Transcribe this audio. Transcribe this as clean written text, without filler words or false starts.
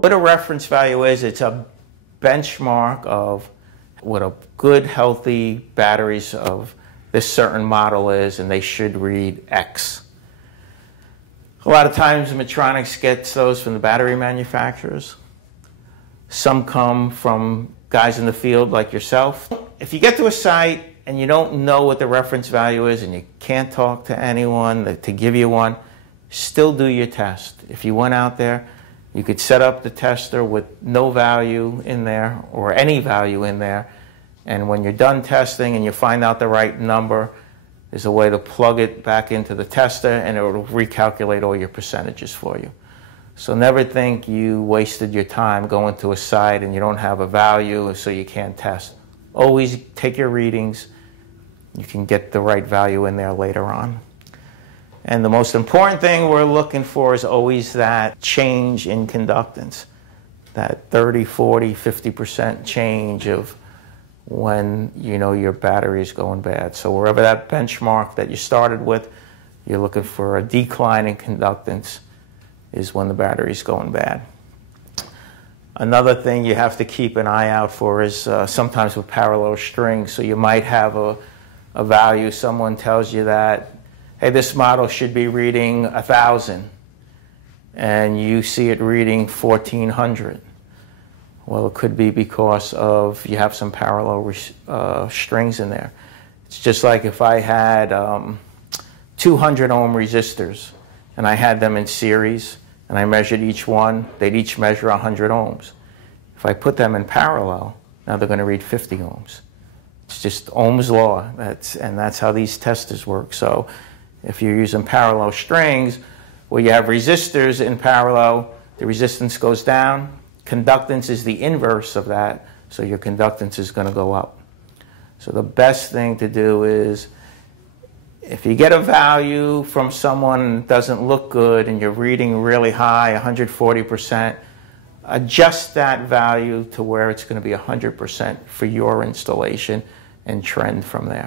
What a reference value is, it's a benchmark of what a good, healthy batteries of this certain model is, and they should read X. A lot of times Medtronic gets those from the battery manufacturers. Some come from guys in the field like yourself. If you get to a site and you don't know what the reference value is and you can't talk to anyone to give you one, still do your test. If you went out there, you could set up the tester with no value in there or any value in there, and when you're done testing and you find out the right number, there's a way to plug it back into the tester and it will recalculate all your percentages for you. So never think you wasted your time going to a site and you don't have a value so you can't test. Always take your readings. You can get the right value in there later on. And the most important thing we're looking for is always that change in conductance. That 30, 40, 50% change of when you know your battery is going bad. So wherever that benchmark that you started with, you're looking for a decline in conductance is when the battery is going bad. Another thing you have to keep an eye out for is sometimes with parallel strings. So you might have a value, someone tells you that, hey, this model should be reading 1,000, and you see it reading 1,400. Well, it could be because of you have some parallel strings in there. It's just like if I had 200 ohm resistors and I had them in series and I measured each one, they'd each measure 100 ohms. If I put them in parallel, now they're going to read 50 ohms. It's just Ohm's law, and that's how these testers work. So if you're using parallel strings where you have resistors in parallel, the resistance goes down. Conductance is the inverse of that, so your conductance is going to go up. So the best thing to do is, if you get a value from someone that doesn't look good and you're reading really high, 140%, adjust that value to where it's going to be 100% for your installation and trend from there.